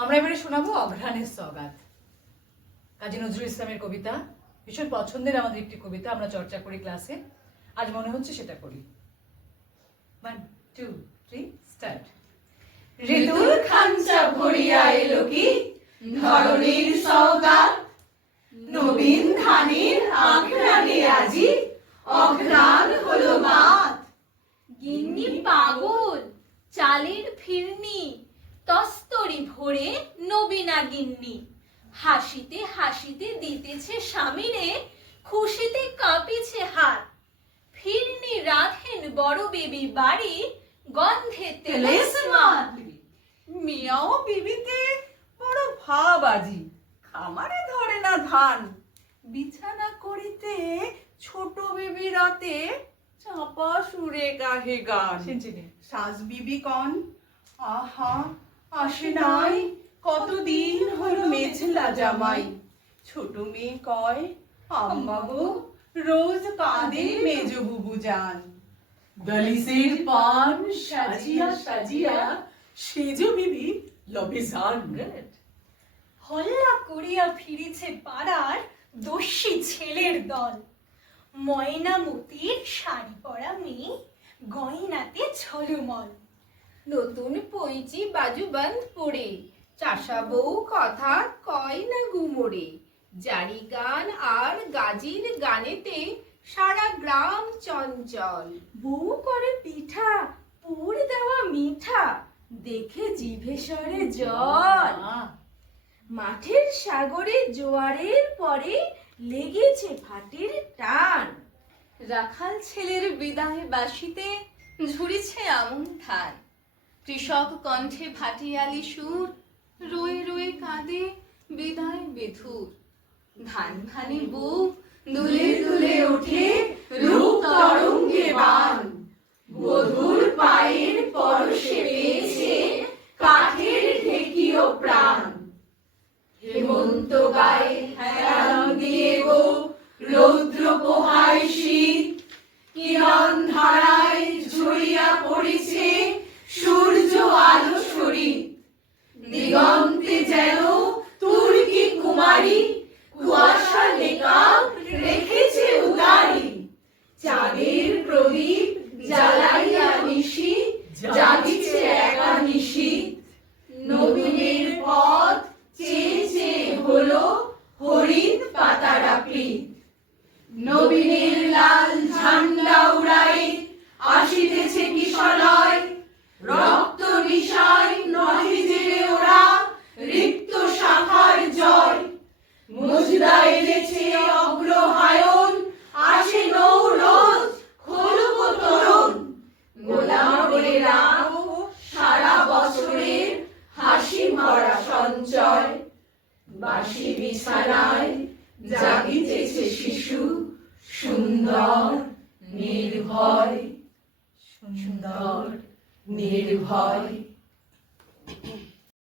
আমরা এবারে শোনাবো অঘ্রাণের সওগাত। কাজী নজরুল ইসলামের কবিতা, ভীষণ পছন্দের আমাদের একটি কবিতা, আমরা চর্চা করি ক্লাসে। আজ মনে হচ্ছে সেটা করি। 1 2 3 স্টার্ট। ঋতুর খাঞ্চা ভরিয়া এলো কি ধরণীর সওগাত, নবীন ধানের আঘ্রাণে আজি অঘ্রাণ হলো মাত। গিন্নি পাগল, চালের ফিরনি, তস্তরি ভরে নবীনা গিন্নি। হাসিতে হাসিতে দিতেছে স্বামীরে, খুশিতে কাঁপিছে হাত। ফিরনি রাধেন বড় বেবি বাড়ি, গন্ধে তেলেসমাত। মিয়াও বিবিতে বড় ভাব আজি, খামারে ধরে না ধান। বিছানা করিতে ছোট বেবি রাতে, চাপা সুরে গাহে গান। সাজ বিবি কন, আহা আসে নাই, কতদিন হলো মেঝলা জামাই। ছোট মেয়ে কয়, আম্মা গো রোজ কাঁদে মেজ বুবু যান। দলিসের পান সাজিয়া সাজিয়া সেজ বিবি লবে যান। হল্লা করিয়া ফিরেছে পাড়ার দস্যি ছেলের দল। ময়নামতির শাড়ি পরা মেয়ে, গয়নাতে ঝলমল। নতুন পইচি বাজুবন্ধ পড়ে, চাষা বউ কথা কয় না গুমোড়ে। জারি গান আর গাজির গানেতে সারা গ্রাম চঞ্চল। বউ করে পিঠা, পুর দেওয়া মিঠা, দেখে জিভে সরে জল। মাঠের সাগরে জোয়ারের পরে লেগেছে ভাটের টান। রাখাল ছেলের বিদায় বাসিতে ঝুরিছে আমন ধান। কৃষক কণ্ঠে ভাটিয়ালি সুর, রয়ে রয়ে কাঁদে বিদায় বিধুর। ধান ভানি বুক দুলে দুলে ওঠে রূপ তরঙ্গে বান। বধুর পায়ের পরশে পেয়েছে কাঠের ঢেকিও প্রাণ। হেমন্ত গায়ে হেলান দিয়ে গো রৌদ্র পোহায় শীত। কিরণ ধারায় ঝরিয়া পড়েছে সূর্য আলো সরিত। দিগন্তে যেন তুর্কি কুমারী, কুয়াশা নেকাব রেখেছে উদারি। চাঁদের প্রদীপ জ্বালাইয়া নিশি জাগিছে একা নিশীথ। নবীনের পথ চেয়ে চেয়ে হলো হরিণ পাতারা প্রীত। নবীনের লাল ঝান্ডা উড়াই আসিতেছে কিশলয়। রক্ত নিশায় নহে জেলে ওরা রিক্ত শাখার জয়। মুজদা এনেছে অগ্রহায়ণ, আসে নৌরোজ খোলব তরুণ। গোলাপের রাগ সারা বছরের হাসি ভরা সঞ্চয়। বাসি বিছানায় জাগিতেছে শিশু, সুন্দর নির্ভয়। সুন্দর নির্ভয়।